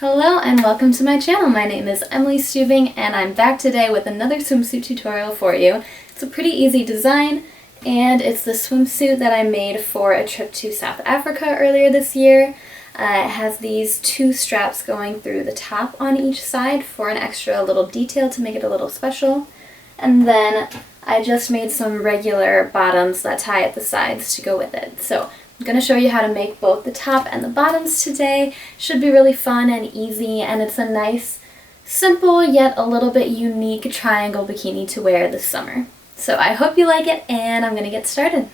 Hello and welcome to my channel. My name is Emily Stuebing and I'm back today with another swimsuit tutorial for you. It's a pretty easy design and it's the swimsuit that I made for a trip to South Africa earlier this year. It has these two straps going through the top on each side for an extra little detail to make it a little special. And then I just made some regular bottoms that tie at the sides to go with it. So I'm going to show you how to make both the top and the bottoms today. Should be really fun and easy, and it's a nice, simple, yet a little bit unique triangle bikini to wear this summer. So I hope you like it, and I'm going to get started.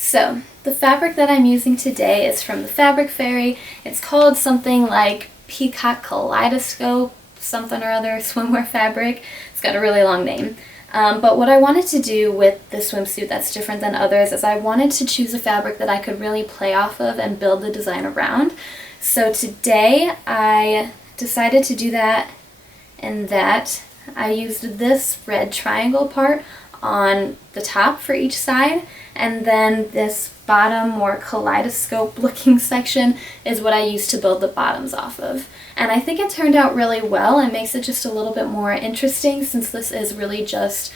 So, the fabric that I'm using today is from the Fabric Fairy. It's called something like Peacock Kaleidoscope, something or other, swimwear fabric. It's got a really long name. But what I wanted to do with this swimsuit that's different than others is I wanted to choose a fabric that I could really play off of and build the design around. So today I decided to do that in that I used this red triangle part on the top for each side, and then this bottom more kaleidoscope looking section is what I used to build the bottoms off of. And I think it turned out really well. It makes it just a little bit more interesting since this is really just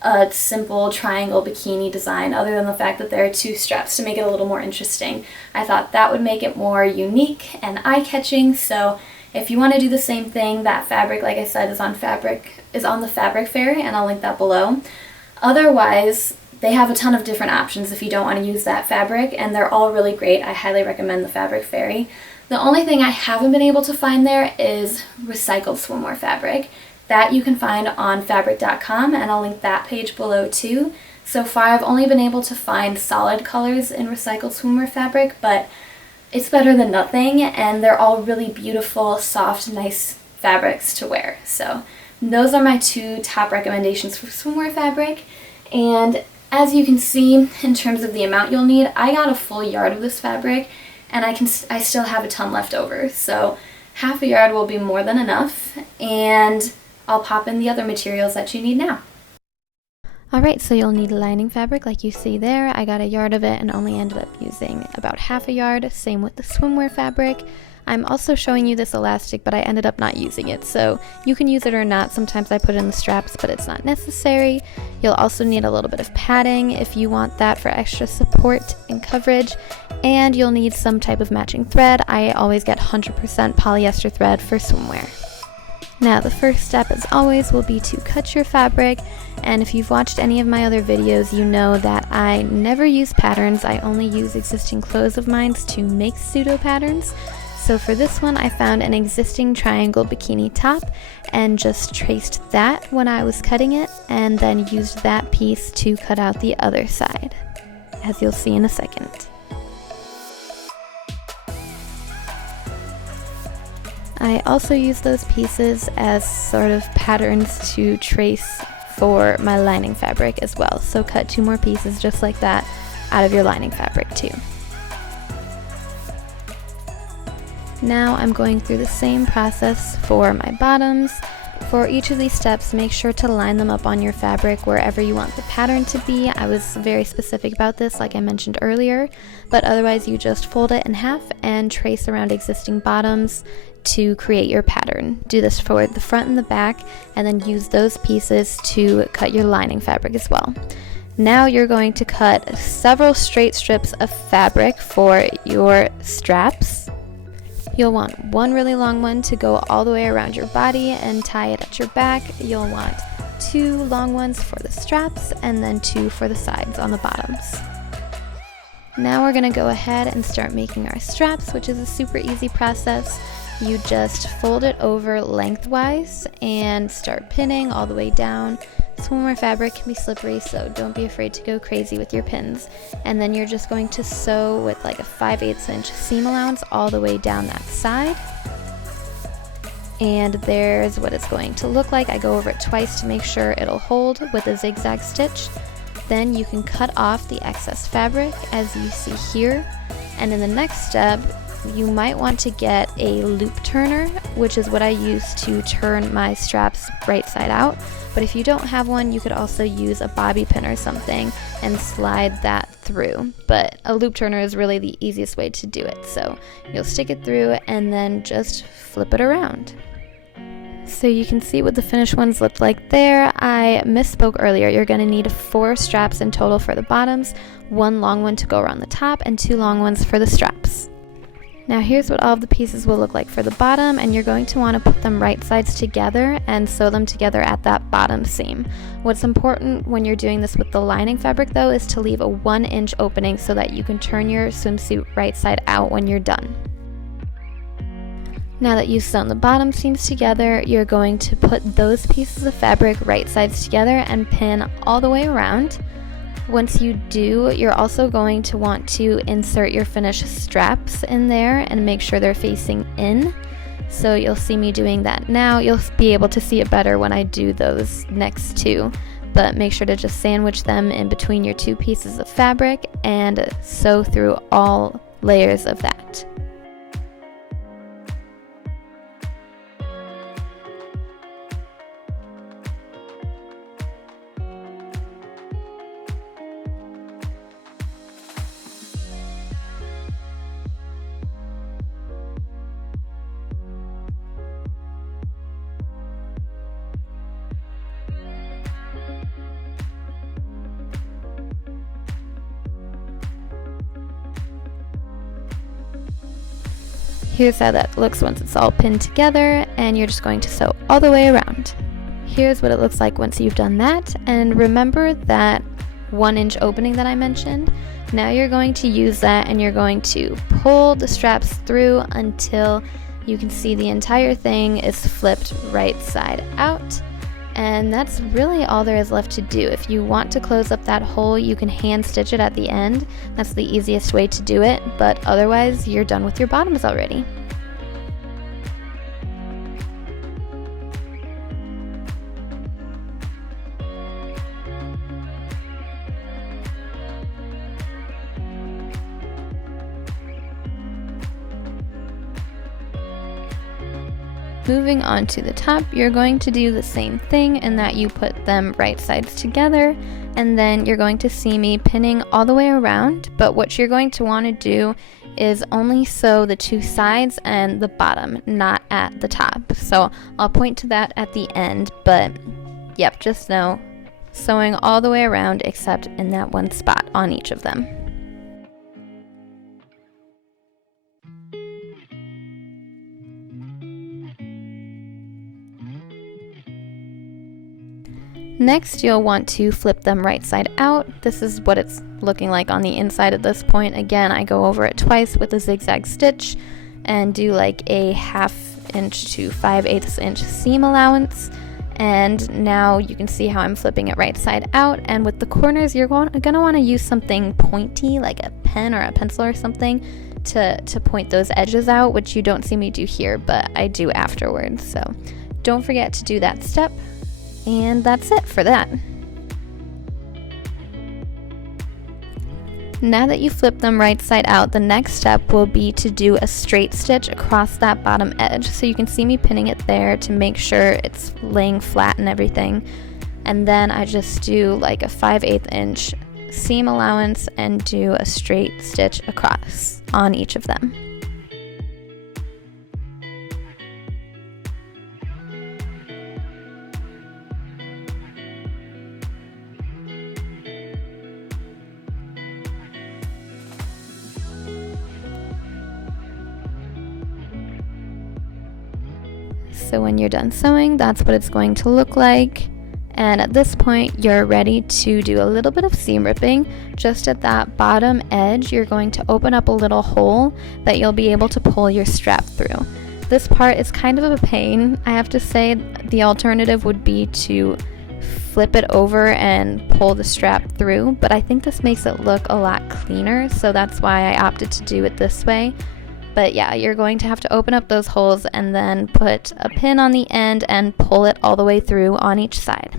a simple triangle bikini design other than the fact that there are two straps to make it a little more interesting. I thought that would make it more unique and eye-catching, so if you want to do the same thing, that fabric, like I said, is on the Fabric Fairy, and I'll link that below. Otherwise, they have a ton of different options if you don't want to use that fabric, and they're all really great. I highly recommend the Fabric Fairy. The only thing I haven't been able to find there is recycled swimwear fabric. That you can find on fabric.com, and I'll link that page below too. So far, I've only been able to find solid colors in recycled swimwear fabric, but it's better than nothing, and they're all really beautiful, soft, nice fabrics to wear. So those are my two top recommendations for swimwear fabric. And as you can see, in terms of the amount you'll need, I got a full yard of this fabric, and I still have a ton left over. So half a yard will be more than enough, and I'll pop in the other materials that you need now. Alright, so you'll need lining fabric like you see there. I got a yard of it and only ended up using about half a yard. Same with the swimwear fabric. I'm also showing you this elastic, but I ended up not using it, so you can use it or not. Sometimes I put in the straps, but it's not necessary. You'll also need a little bit of padding if you want that for extra support and coverage, and you'll need some type of matching thread. I always get 100% polyester thread for swimwear. Now, the first step, as always, will be to cut your fabric, and if you've watched any of my other videos, you know that I never use patterns. I only use existing clothes of mine to make pseudo patterns. So for this one, I found an existing triangle bikini top and just traced that when I was cutting it, and then used that piece to cut out the other side, as you'll see in a second. I also use those pieces as sort of patterns to trace for my lining fabric as well. So cut two more pieces just like that out of your lining fabric too. Now I'm going through the same process for my bottoms. For each of these steps, make sure to line them up on your fabric wherever you want the pattern to be. I was very specific about this, like I mentioned earlier, but otherwise you just fold it in half and trace around existing bottoms to create your pattern. Do this for the front and the back, and then use those pieces to cut your lining fabric as well. Now you're going to cut several straight strips of fabric for your straps. You'll want one really long one to go all the way around your body and tie it at your back. You'll want two long ones for the straps, and then two for the sides on the bottoms. Now we're going to go ahead and start making our straps, which is a super easy process. You just fold it over lengthwise and start pinning all the way down. Swimwear fabric can be slippery, so don't be afraid to go crazy with your pins. And then you're just going to sew with like a 5/8 inch seam allowance all the way down that side. And there's what it's going to look like. I go over it twice to make sure it'll hold with a zigzag stitch. Then you can cut off the excess fabric as you see here. And in the next step, you might want to get a loop turner, which is what I use to turn my straps right side out. But if you don't have one, you could also use a bobby pin or something and slide that through. But a loop turner is really the easiest way to do it. So you'll stick it through and then just flip it around. So you can see what the finished ones look like there. I misspoke earlier. You're going to need 4 straps in total for the bottoms, 1 long one to go around the top, and 2 long ones for the straps. Now here's what all of the pieces will look like for the bottom, and you're going to want to put them right sides together and sew them together at that bottom seam. What's important when you're doing this with the lining fabric though is to leave a 1-inch opening so that you can turn your swimsuit right side out when you're done. Now that you've sewn the bottom seams together, you're going to put those pieces of fabric right sides together and pin all the way around. Once you do, you're also going to want to insert your finished straps in there and make sure they're facing in. So you'll see me doing that now. You'll be able to see it better when I do those next two, but make sure to just sandwich them in between your 2 pieces of fabric and sew through all layers of that. Here's how that looks once it's all pinned together, and you're just going to sew all the way around. Here's what it looks like once you've done that, and remember that 1-inch opening that I mentioned? Now you're going to use that and you're going to pull the straps through until you can see the entire thing is flipped right side out. And that's really all there is left to do. If you want to close up that hole, you can hand stitch it at the end. That's the easiest way to do it, but otherwise you're done with your bottoms already. Moving on to the top, you're going to do the same thing in that you put them right sides together, and then you're going to see me pinning all the way around, but what you're going to want to do is only sew the 2 sides and the bottom, not at the top. So I'll point to that at the end, but yep, just know sewing all the way around except in that one spot on each of them. Next, you'll want to flip them right side out. This is what it's looking like on the inside at this point. Again, I go over it twice with a zigzag stitch and do like a 1/2 inch to 5/8 inch seam allowance. And now you can see how I'm flipping it right side out. And with the corners, you're going to want to use something pointy, like a pen or a pencil or something, to point those edges out, which you don't see me do here, but I do afterwards. So don't forget to do that step. And that's it for that. Now that you flip them right side out, the next step will be to do a straight stitch across that bottom edge. So you can see me pinning it there to make sure it's laying flat and everything. And then I just do like a 5/8 inch seam allowance and do a straight stitch across on each of them. So when you're done sewing, that's what it's going to look like. And at this point, you're ready to do a little bit of seam ripping. Just at that bottom edge, you're going to open up a little hole that you'll be able to pull your strap through. This part is kind of a pain. I have to say the alternative would be to flip it over and pull the strap through, but I think this makes it look a lot cleaner, so that's why I opted to do it this way. But yeah, you're going to have to open up those holes and then put a pin on the end and pull it all the way through on each side.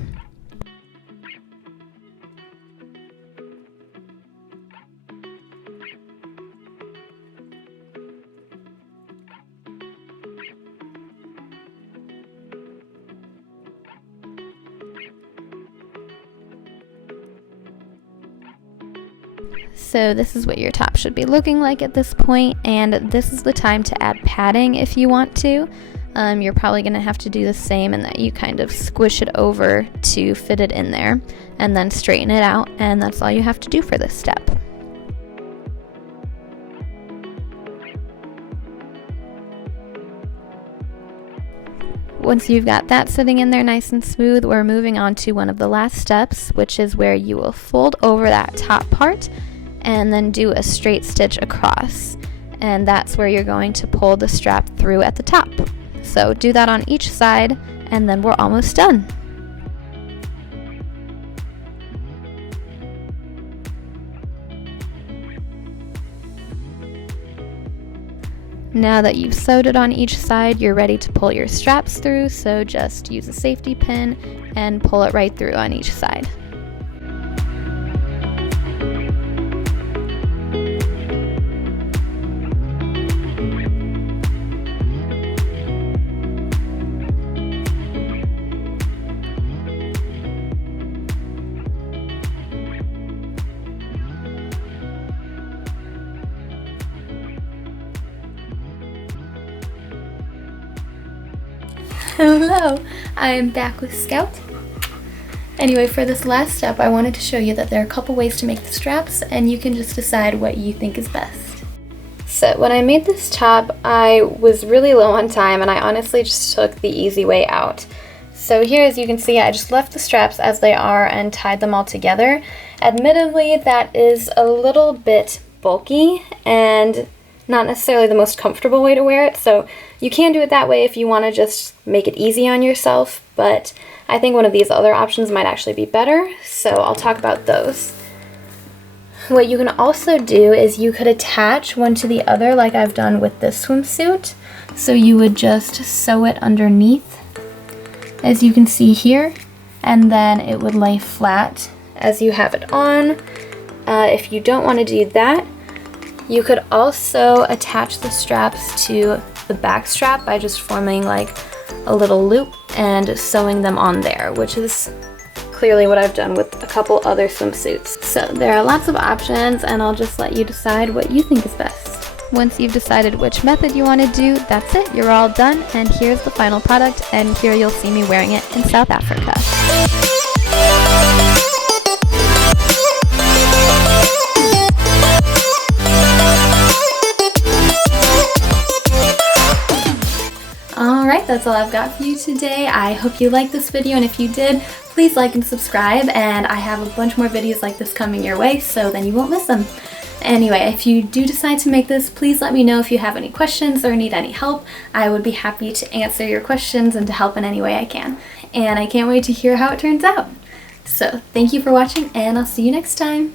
So this is what your top should be looking like at this point, and this is the time to add padding if you want to. You're probably going to have to do the same in that you kind of squish it over to fit it in there and then straighten it out, and that's all you have to do for this step. Once you've got that sitting in there nice and smooth, we're moving on to one of the last steps, which is where you will fold over that top part and then do a straight stitch across. And that's where you're going to pull the strap through at the top. So do that on each side, and then we're almost done. Now that you've sewed it on each side, you're ready to pull your straps through, so just use a safety pin and pull it right through on each side. Hello, I'm back with Scout. Anyway, for this last step, I wanted to show you that there are a couple ways to make the straps, and you can just decide what you think is best. So when I made this top, I was really low on time, and I honestly just took the easy way out. So here, as you can see, I just left the straps as they are and tied them all together. Admittedly, that is a little bit bulky and not necessarily the most comfortable way to wear it, so you can do it that way if you want to just make it easy on yourself, but I think one of these other options might actually be better, so I'll talk about those. What you can also do is you could attach one to the other like I've done with this swimsuit, so you would just sew it underneath, as you can see here, and then it would lay flat as you have it on. If you don't want to do that, you could also attach the straps to the back strap by just forming like a little loop and sewing them on there, which is clearly what I've done with a couple other swimsuits. So there are lots of options, and I'll just let you decide what you think is best. Once you've decided which method you want to do, that's it, you're all done, and here's the final product, and here you'll see me wearing it in South Africa. Alright, that's all I've got for you today. I hope you liked this video, and if you did, please like and subscribe, and I have a bunch more videos like this coming your way, so then you won't miss them. Anyway, if you do decide to make this, please let me know if you have any questions or need any help. I would be happy to answer your questions and to help in any way I can. And I can't wait to hear how it turns out. So, thank you for watching, and I'll see you next time.